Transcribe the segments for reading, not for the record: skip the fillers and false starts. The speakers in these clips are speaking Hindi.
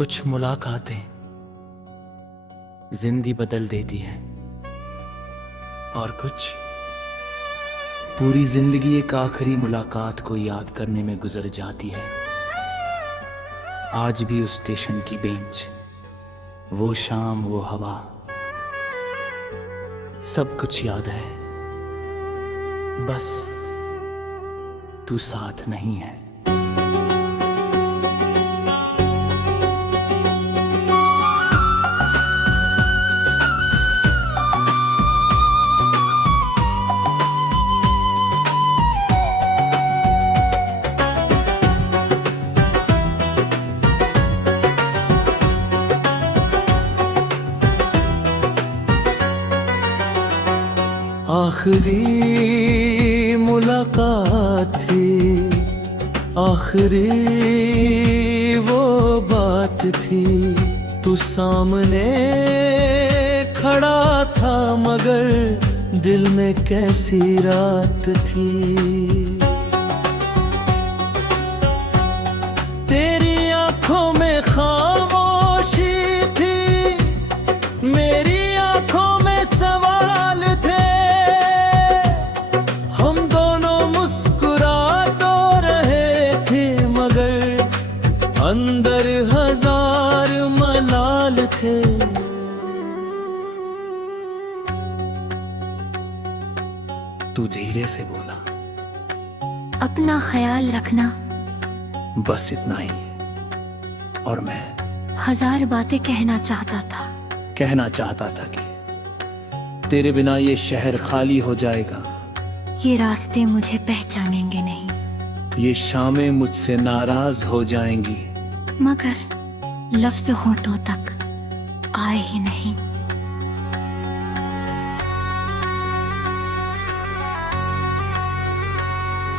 कुछ मुलाकातें जिंदगी बदल देती हैं और कुछ पूरी जिंदगी एक आखिरी मुलाकात को याद करने में गुजर जाती है। आज भी उस स्टेशन की बेंच, वो शाम, वो हवा, सब कुछ याद है, बस तू साथ नहीं है। आखिरी मुलाकात थी, आखिरी वो बात थी, तू सामने खड़ा था मगर दिल में कैसी रात थी। तेरी आंखों में खामोशी थी, मेरी आंखों में सवाल थे, अंदर हजार मलाल थे। तू धीरे से बोला, अपना ख्याल रखना, बस इतना ही। और मैं हजार बातें कहना चाहता था कि तेरे बिना ये शहर खाली हो जाएगा, ये रास्ते मुझे पहचानेंगे नहीं, ये शामें मुझसे नाराज हो जाएंगी, मगर लफ्ज होठों तक आए ही नहीं।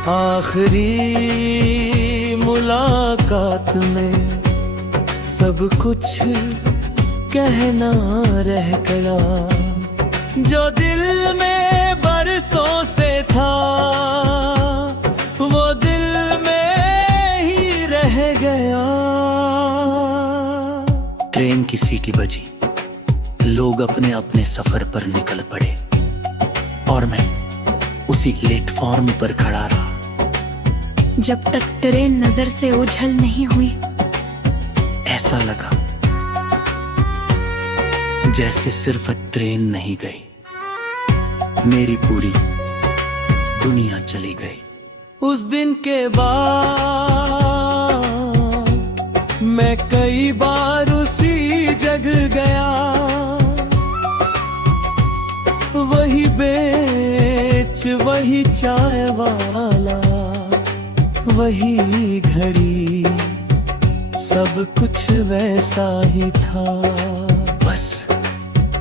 आखिरी मुलाकात में सब कुछ कहना रह गया, जो दिल में बरसों से था वो दिल में ही रह गया। ट्रेन की सीटी बजी, लोग अपने अपने सफर पर निकल पड़े और मैं उसी प्लेटफॉर्म पर खड़ा रहा। जब तक ट्रेन नजर से ओझल नहीं हुई, ऐसा लगा जैसे सिर्फ ट्रेन नहीं गई, मेरी पूरी दुनिया चली गई। उस दिन के बाद मैं कई बार उसी जगह गया, वही बेच, वही चाय वाला, वही घड़ी, सब कुछ वैसा ही था। बस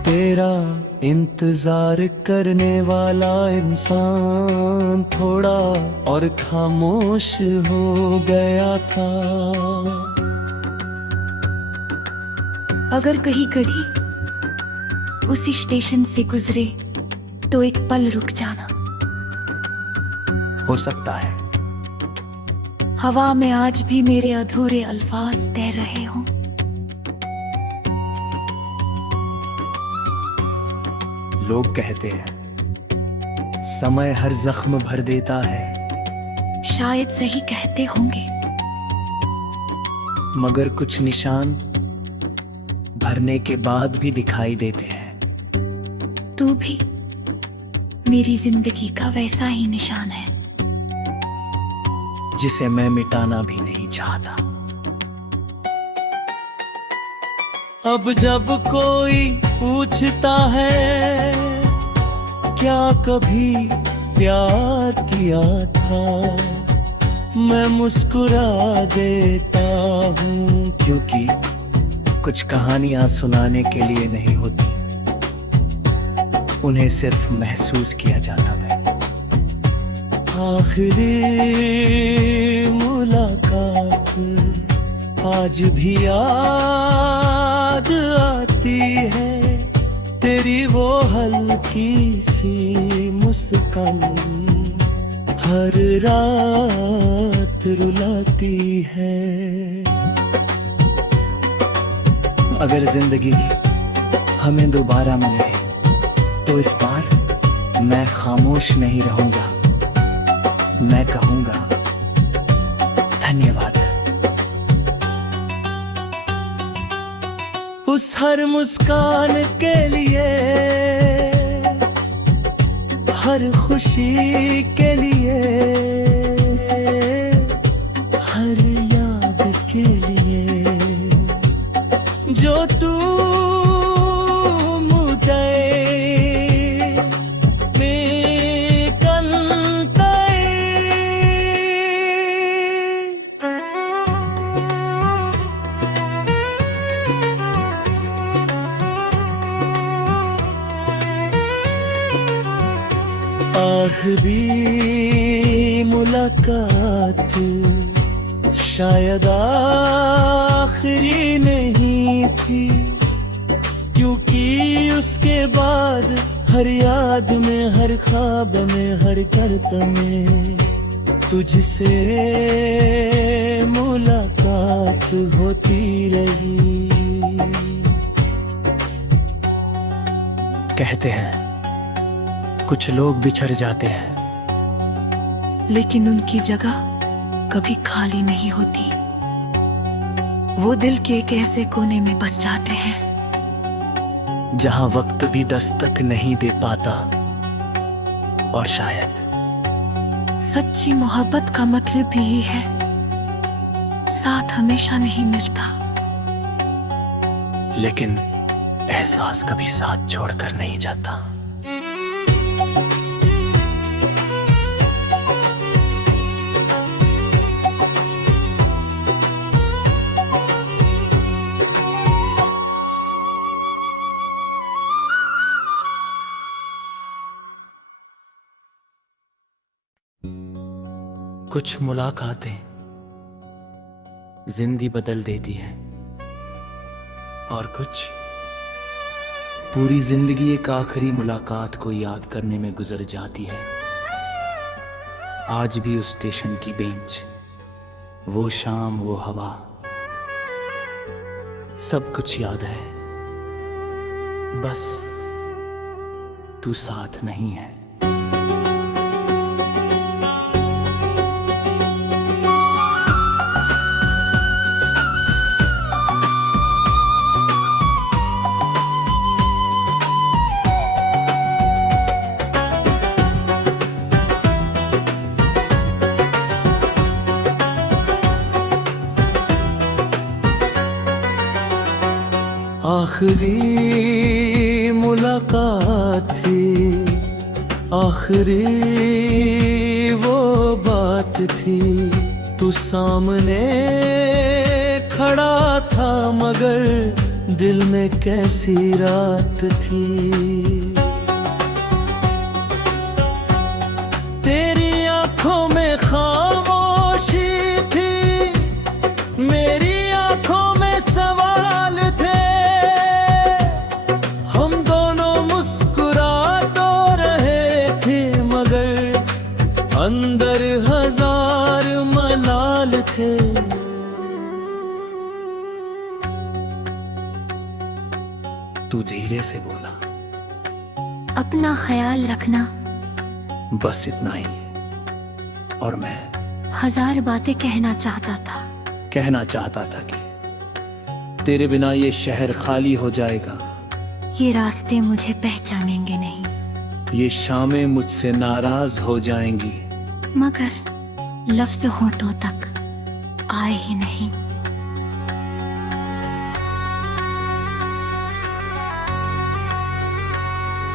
तेरा इंतजार करने वाला इंसान थोड़ा और खामोश हो गया था। अगर कहीं घड़ी उसी स्टेशन से गुजरे तो एक पल रुक जाना। हो सकता है हवा में आज भी मेरे अधूरे अल्फाज तैर रहे हों। लोग कहते हैं समय हर जख्म भर देता है, शायद सही कहते होंगे, मगर कुछ निशान भरने के बाद भी दिखाई देते हैं। तू भी मेरी जिंदगी का वैसा ही निशान है, जिसे मैं मिटाना भी नहीं चाहता। अब जब कोई पूछता है क्या कभी प्यार किया था, मैं मुस्कुरा देता हूँ, क्योंकि कुछ कहानियां सुनाने के लिए नहीं होती, उन्हें सिर्फ महसूस किया जाता है। आखिरी मुलाकात आज भी याद आती है, तेरी वो हल्की सी मुस्कान हर रात रुलाती है। अगर जिंदगी हमें दोबारा मिले तो इस बार मैं खामोश नहीं रहूंगा, मैं कहूंगा धन्यवाद। उस हर मुस्कान के लिए, हर खुशी के लिए, हर याद के लिए जो तू आखिरी मुलाकात शायद आखिरी नहीं थी, क्योंकि उसके बाद हर याद में, हर ख्वाब में, हर करतब में तुझसे मुलाकात होती रही। कहते हैं कुछ लोग बिछड़ जाते हैं, लेकिन उनकी जगह कभी खाली नहीं होती। वो दिल के एक ऐसे कोने में बस जाते हैं जहां वक्त भी दस्तक नहीं दे पाता, और शायद सच्ची मोहब्बत का मतलब यही है, साथ हमेशा नहीं मिलता, लेकिन एहसास कभी साथ छोड़कर नहीं जाता। कुछ मुलाकातें जिंदगी बदल देती हैं, और कुछ पूरी जिंदगी एक आखिरी मुलाकात को याद करने में गुजर जाती है। आज भी उस स्टेशन की बेंच, वो शाम, वो हवा, सब कुछ याद है, बस तू साथ नहीं है। आखिरी मुलाकात थी, आखिरी वो बात थी, तू सामने खड़ा था, मगर दिल में कैसी रात थी। तेरी आंखों में खामोशी थी, मेरी आंखों में सवाल थे, अंदर हजार मलाल थे। तू धीरे से बोला, अपना ख्याल रखना, बस इतना ही। और मैं हजार बातें कहना चाहता था कि तेरे बिना ये शहर खाली हो जाएगा, ये रास्ते मुझे पहचानेंगे नहीं, ये शामें मुझसे नाराज हो जाएंगी, मगर लफ्ज होठों तक आए ही नहीं।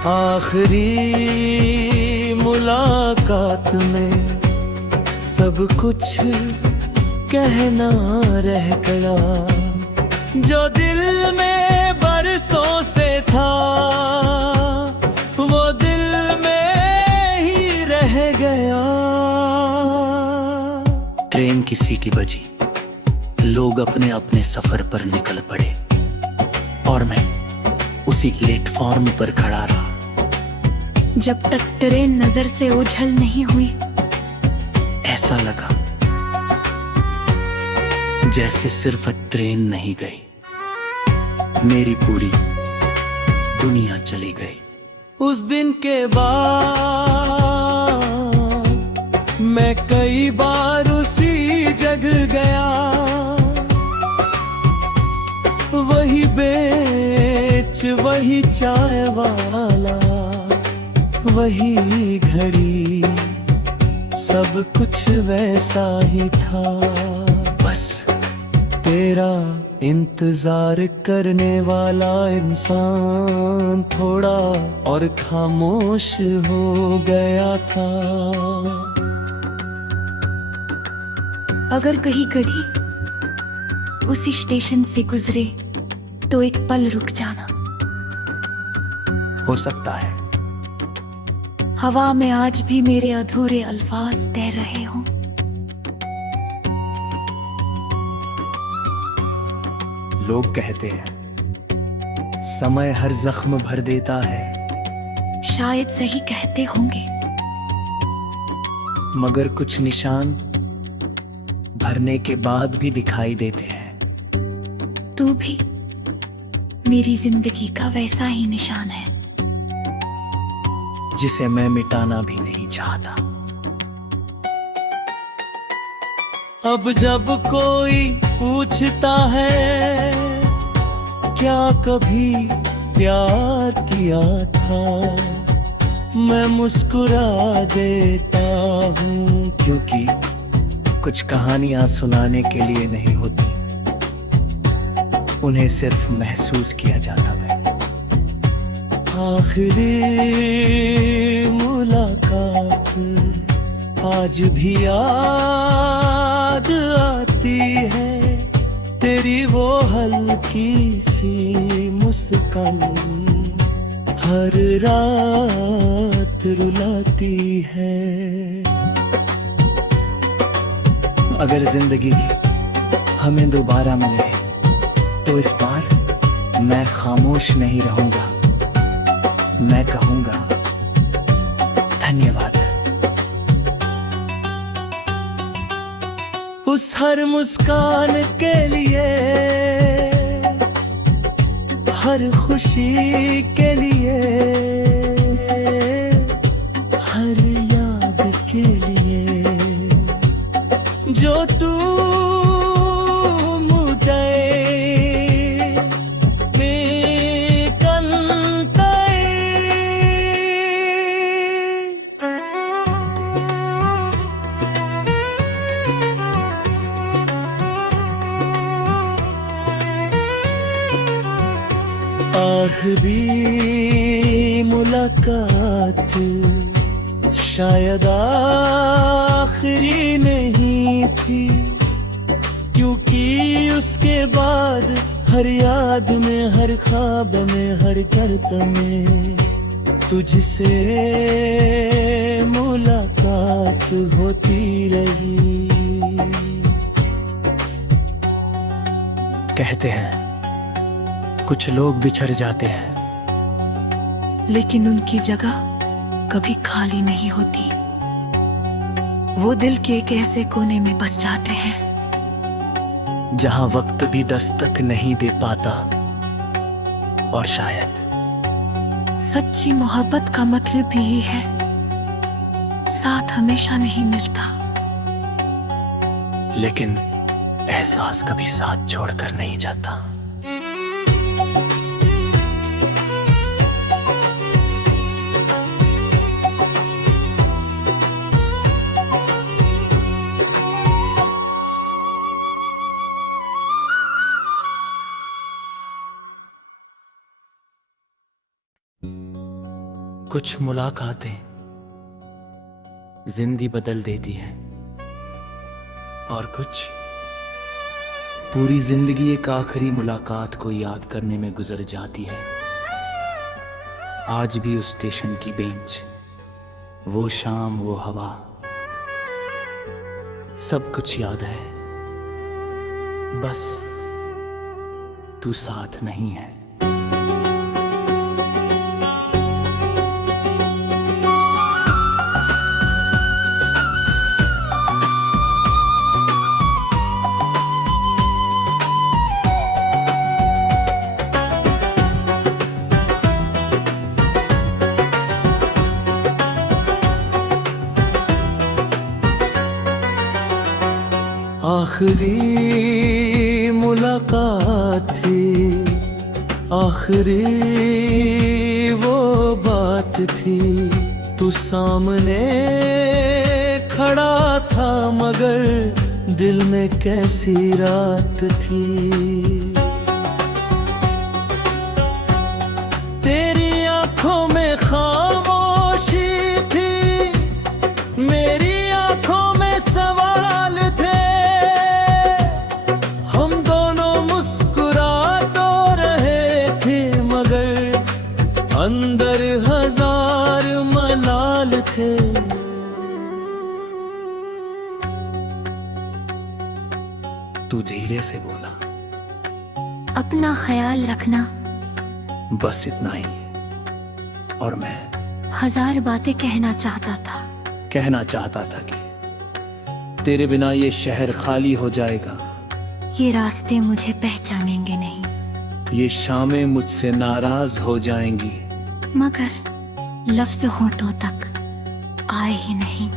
आखिरी मुलाकात में सब कुछ कहना रह गया, जो दिल में बरसों से था, वो दिल में ही रह गया। ट्रेन की सीटी बजी, लोग अपने अपने सफर पर निकल पड़े, और मैं उसी प्लेटफॉर्म पर खड़ा रहा। जब तक ट्रेन नजर से ओझल नहीं हुई, ऐसा लगा जैसे सिर्फ ट्रेन नहीं गई, मेरी पूरी दुनिया चली गई। उस दिन के बाद मैं कई बार उसी जगह गया, वही बेच वही चाय वाला, वही घड़ी, सब कुछ वैसा ही था। बस तेरा इंतजार करने वाला इंसान थोड़ा और खामोश हो गया था। अगर कहीं घड़ी उसी स्टेशन से गुजरे तो एक पल रुक जाना। हो सकता है हवा में आज भी मेरे अधूरे अल्फाज तैर रहे हों। लोग कहते हैं समय हर जख्म भर देता है, शायद सही कहते होंगे, मगर कुछ निशान भरने के बाद भी दिखाई देते हैं। तू भी मेरी जिंदगी का वैसा ही निशान है, जिसे मैं मिटाना भी नहीं चाहता। अब जब कोई पूछता है क्या कभी प्यार किया था, मैं मुस्कुरा देता हूँ, क्योंकि कुछ कहानियां सुनाने के लिए नहीं होती, उन्हें सिर्फ महसूस किया जाता है। आखिरी मुलाकात आज भी याद आती है, तेरी वो हल्की सी मुस्कान हर रात रुलाती है। अगर जिंदगी हमें दोबारा मिले तो इस बार मैं खामोश नहीं रहूंगा, मैं कहूंगा धन्यवाद। उस हर मुस्कान के लिए, हर खुशी के लिए, हर याद के लिए जो तू मुझे निकल गई। आखिरी मुलाकात शायद आखिरी नहीं थी, क्योंकि उसके बाद हर याद में, हर ख्वाब में, हर दर्द में तुझसे मुलाकात होती रही। कहते हैं कुछ लोग बिछड़ जाते हैं, लेकिन उनकी जगह कभी खाली नहीं होती। वो दिल के एक ऐसे कोने में बस जाते हैं जहां वक्त भी दस्तक नहीं दे पाता, और शायद सच्ची मोहब्बत का मतलब यही है, साथ हमेशा नहीं मिलता, लेकिन एहसास कभी साथ छोड़कर नहीं जाता। कुछ मुलाकातें जिंदगी बदल देती हैं, और कुछ पूरी जिंदगी एक आखिरी मुलाकात को याद करने में गुजर जाती है। आज भी उस स्टेशन की बेंच, वो शाम, वो हवा, सब कुछ याद है, बस तू साथ नहीं है। आखिरी मुलाकात थी, आखिरी वो बात थी। तू सामने खड़ा था मगर दिल में कैसी रात थी। तेरी आंखों में खामोशी थी, मेरी आंखों में सवाल थे। हम दोनों मुस्कुरा तो रहे थे मगर अंदर हजार मलाल थे। तू धीरे से बोला, अपना ख्याल रखना। बस इतना ही। और मैं हजार बातें कहना चाहता था। कहना चाहता था कि तेरे बिना ये शहर खाली हो जाएगा, ये रास्ते मुझे पहचानेंगे नहीं, ये शामें मुझसे नाराज हो जाएंगी। मगर लफ्ज होठों तक आए ही नहीं।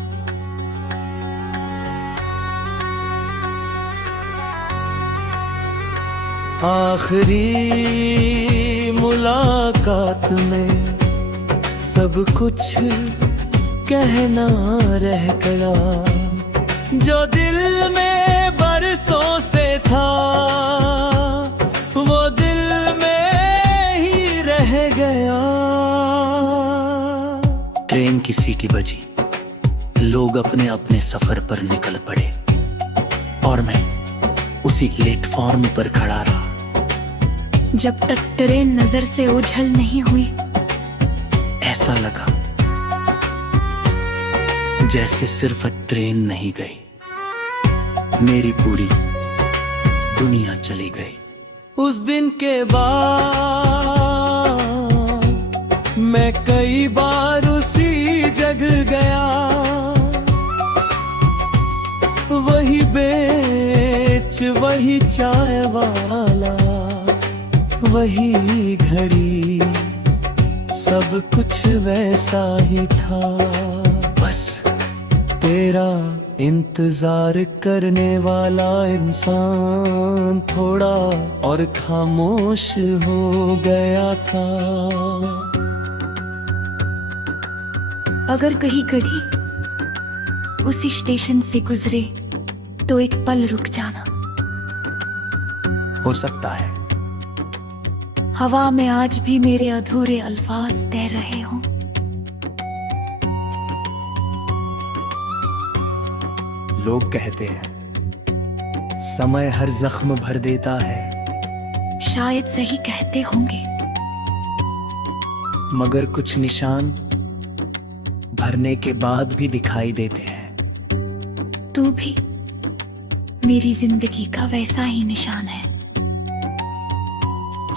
आखिरी मुलाकात में सब कुछ कहना रह गया, जो दिल में बरसों से था वो दिल में ही रह गया। ट्रेन की सीटी बजी, लोग अपने अपने सफर पर निकल पड़े और मैं उसी प्लेटफॉर्म पर खड़ा रहा। जब तक ट्रेन नजर से ओझल नहीं हुई, ऐसा लगा जैसे सिर्फ ट्रेन नहीं गई, मेरी पूरी दुनिया चली गई। उस दिन के बाद मैं कई बार उसी जगह गया, वही बेच वही चाय वाला, वही घड़ी, सब कुछ वैसा ही था। बस तेरा इंतजार करने वाला इंसान थोड़ा और खामोश हो गया था। अगर कहीं घड़ी उसी स्टेशन से गुजरे तो एक पल रुक जाना। हो सकता है हवा में आज भी मेरे अधूरे अल्फाज तैर रहे हों। लोग कहते हैं समय हर जख्म भर देता है, शायद सही कहते होंगे, मगर कुछ निशान भरने के बाद भी दिखाई देते हैं। तू भी मेरी जिंदगी का वैसा ही निशान है,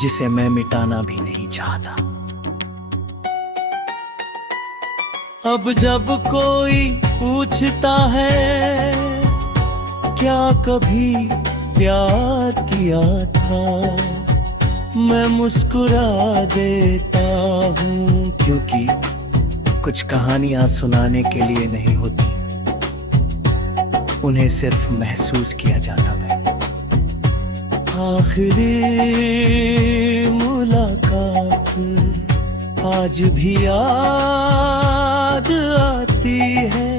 जिसे मैं मिटाना भी नहीं चाहता। अब जब कोई पूछता है क्या कभी प्यार किया था, मैं मुस्कुरा देता हूँ, क्योंकि कुछ कहानियां सुनाने के लिए नहीं होती, उन्हें सिर्फ महसूस किया जाता है। आखिरी मुलाकात आज भी याद आती है,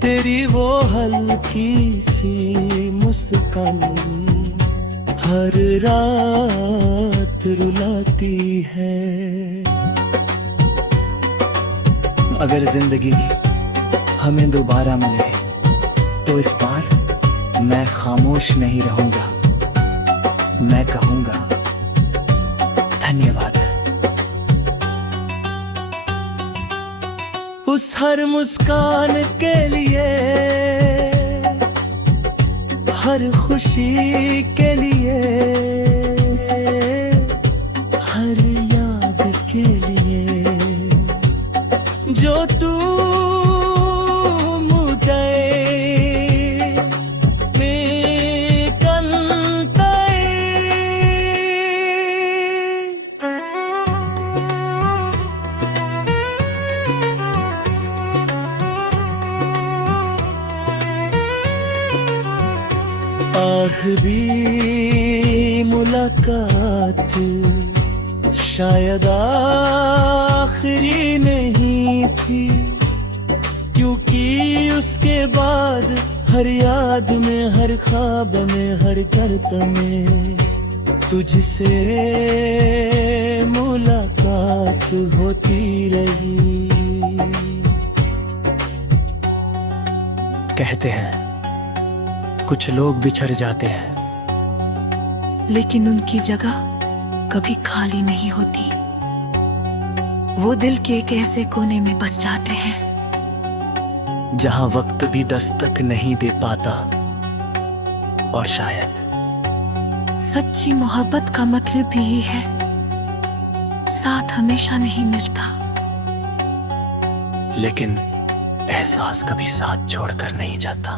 तेरी वो हल्की सी मुस्कान हर रात रुलाती है। अगर जिंदगी हमें दोबारा मिले तो इस बार मैं खामोश नहीं रहूंगा, मैं कहूंगा धन्यवाद। उस हर मुस्कान के लिए, हर खुशी के लिए, हर याद के लिए जो तू मुलाकात शायद आखिरी नहीं थी, क्योंकि उसके बाद हर याद में, हर ख्वाब में, हर दर्द में तुझसे मुलाकात होती रही। कहते हैं कुछ लोग बिछड़ जाते हैं, लेकिन उनकी जगह कभी खाली नहीं होती। वो दिल के एक ऐसे कोने में बस जाते हैं जहां वक्त भी दस्तक नहीं दे पाता, और शायद सच्ची मोहब्बत का मतलब भी यही है, साथ हमेशा नहीं मिलता, लेकिन एहसास कभी साथ छोड़कर नहीं जाता।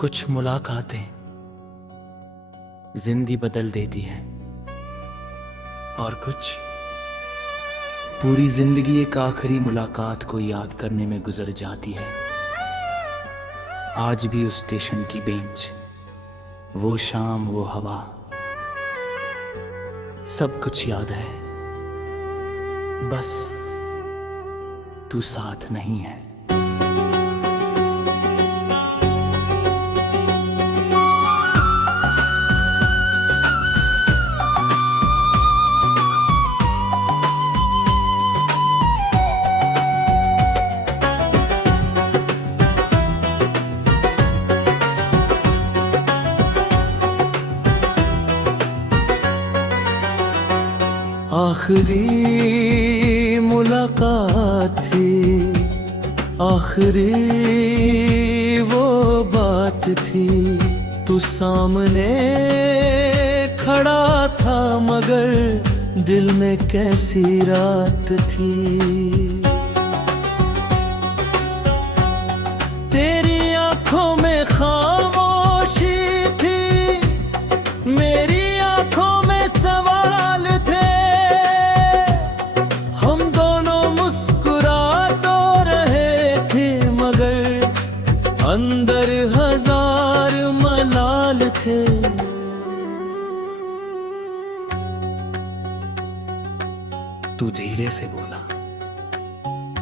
कुछ मुलाकातें जिंदगी बदल देती हैं, और कुछ पूरी जिंदगी एक आखिरी मुलाकात को याद करने में गुजर जाती है। आज भी उस स्टेशन की बेंच, वो शाम, वो हवा, सब कुछ याद है, बस तू साथ नहीं है। आखिरी मुलाकात थी, आखिरी वो बात थी, तू सामने खड़ा था, मगर दिल में कैसी रात थी। तेरी आंखों में खामोशी थी, मेरी आंखों में सवाल थे, अंदर हजार मलाल थे। तू धीरे से बोला,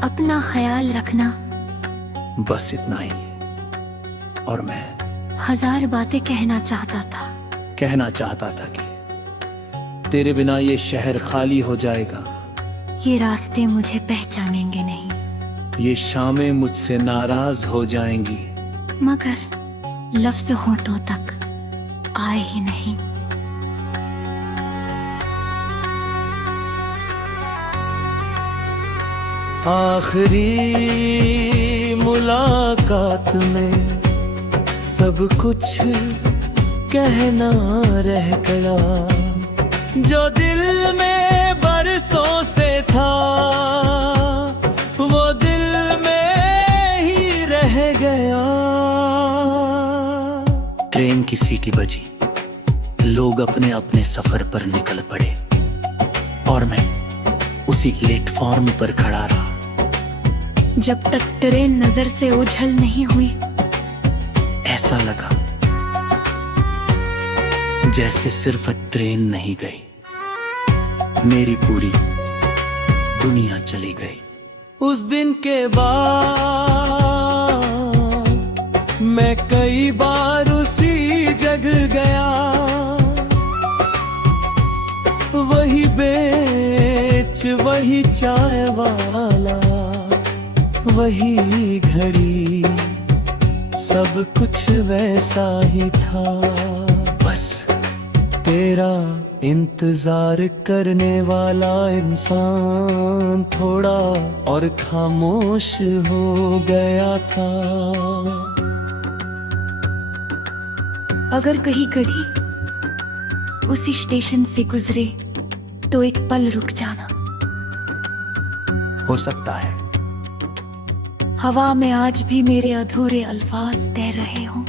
अपना ख्याल रखना, बस इतना ही। और मैं हजार बातें कहना चाहता था कि तेरे बिना ये शहर खाली हो जाएगा, ये रास्ते मुझे पहचानेंगे नहीं, ये शामें मुझसे नाराज हो जाएंगी, मगर लफ्ज होठों तक आए ही नहीं। आखिरी मुलाकात में सब कुछ कहना रह गया, जो दिल में बरसों से था, वो दिल में ही रह गया। ट्रेन की सीटी बजी, लोग अपने अपने सफर पर निकल पड़े, और मैं उसी प्लेटफॉर्म पर खड़ा रहा। जब तक ट्रेन नजर से ओझल नहीं हुई, ऐसा लगा जैसे सिर्फ ट्रेन नहीं गई, मेरी पूरी दुनिया चली गई। उस दिन के बाद मैं कई बार उसी जगह गया, वही बेच, वही चाय वाला, वही घड़ी, सब कुछ वैसा ही था। बस तेरा इंतजार करने वाला इंसान थोड़ा और खामोश हो गया था। अगर कहीं घड़ी उसी स्टेशन से गुजरे तो एक पल रुक जाना। हो सकता है हवा में आज भी मेरे अधूरे अल्फाज तैर रहे हों।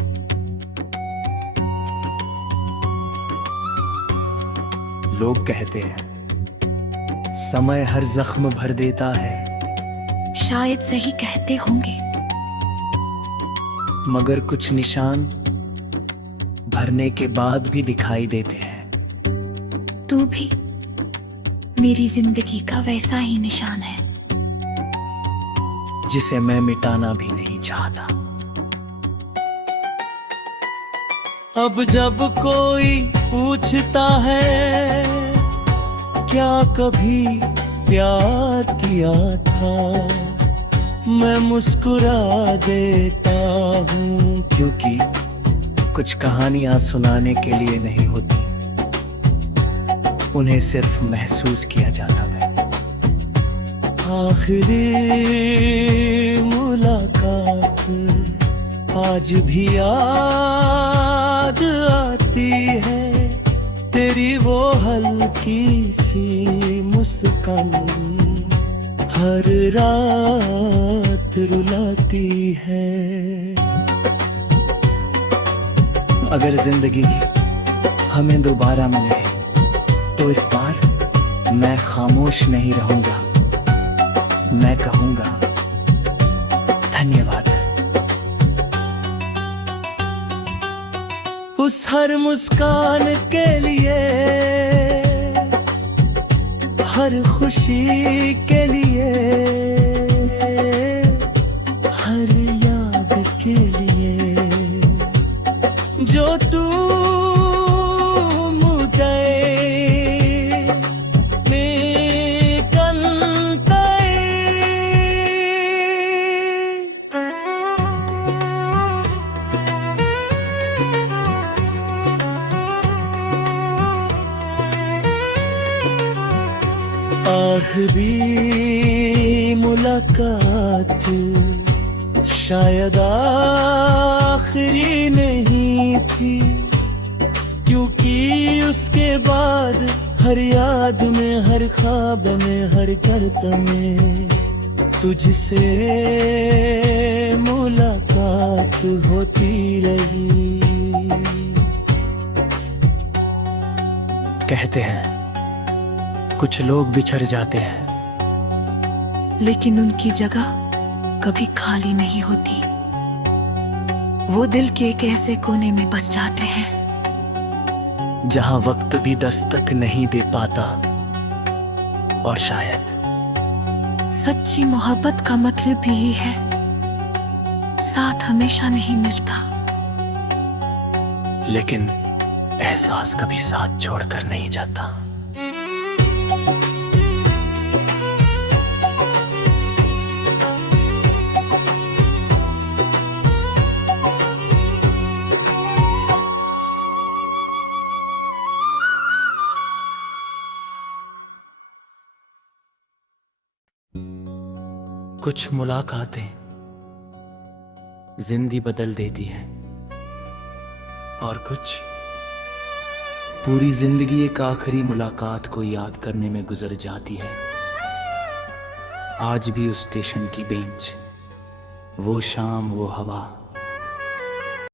लोग कहते हैं समय हर जख्म भर देता है, शायद सही कहते होंगे। मगर कुछ निशान भरने के बाद भी दिखाई देते हैं। तू भी मेरी जिंदगी का वैसा ही निशान है, जिसे मैं मिटाना भी नहीं चाहता। अब जब कोई पूछता है क्या कभी प्यार किया था, मैं मुस्कुरा देता हूँ, क्योंकि कुछ कहानियां सुनाने के लिए नहीं होती, उन्हें सिर्फ महसूस किया जाता है। आखिरी मुलाकात आज भी याद आती है, तेरी वो हल्की सी मुस्कान हर रात रुलाती है। अगर जिंदगी हमें दोबारा मिले तो इस बार मैं खामोश नहीं रहूंगा, मैं कहूंगा धन्यवाद। उस हर मुस्कान के लिए, हर खुशी के लिए, हर याद के लिए जो तू मुझे आखिरी मुलाकात शायद आखिरी नहीं थी, क्योंकि उसके बाद हर याद में, हर ख्वाब में, हर दर्द में तुझसे मुलाकात होती रही। कहते हैं कुछ लोग बिछड़ जाते हैं, लेकिन उनकी जगह कभी खाली नहीं होती। वो दिल के एक ऐसे कोने में बस जाते हैं जहां वक्त भी दस्तक नहीं दे पाता, और शायद सच्ची मोहब्बत का मतलब यही है, साथ हमेशा नहीं मिलता, लेकिन एहसास कभी साथ छोड़कर नहीं जाता। कुछ मुलाकातें जिंदगी बदल देती हैं, और कुछ पूरी जिंदगी एक आखिरी मुलाकात को याद करने में गुजर जाती है। आज भी उस स्टेशन की बेंच, वो शाम, वो हवा,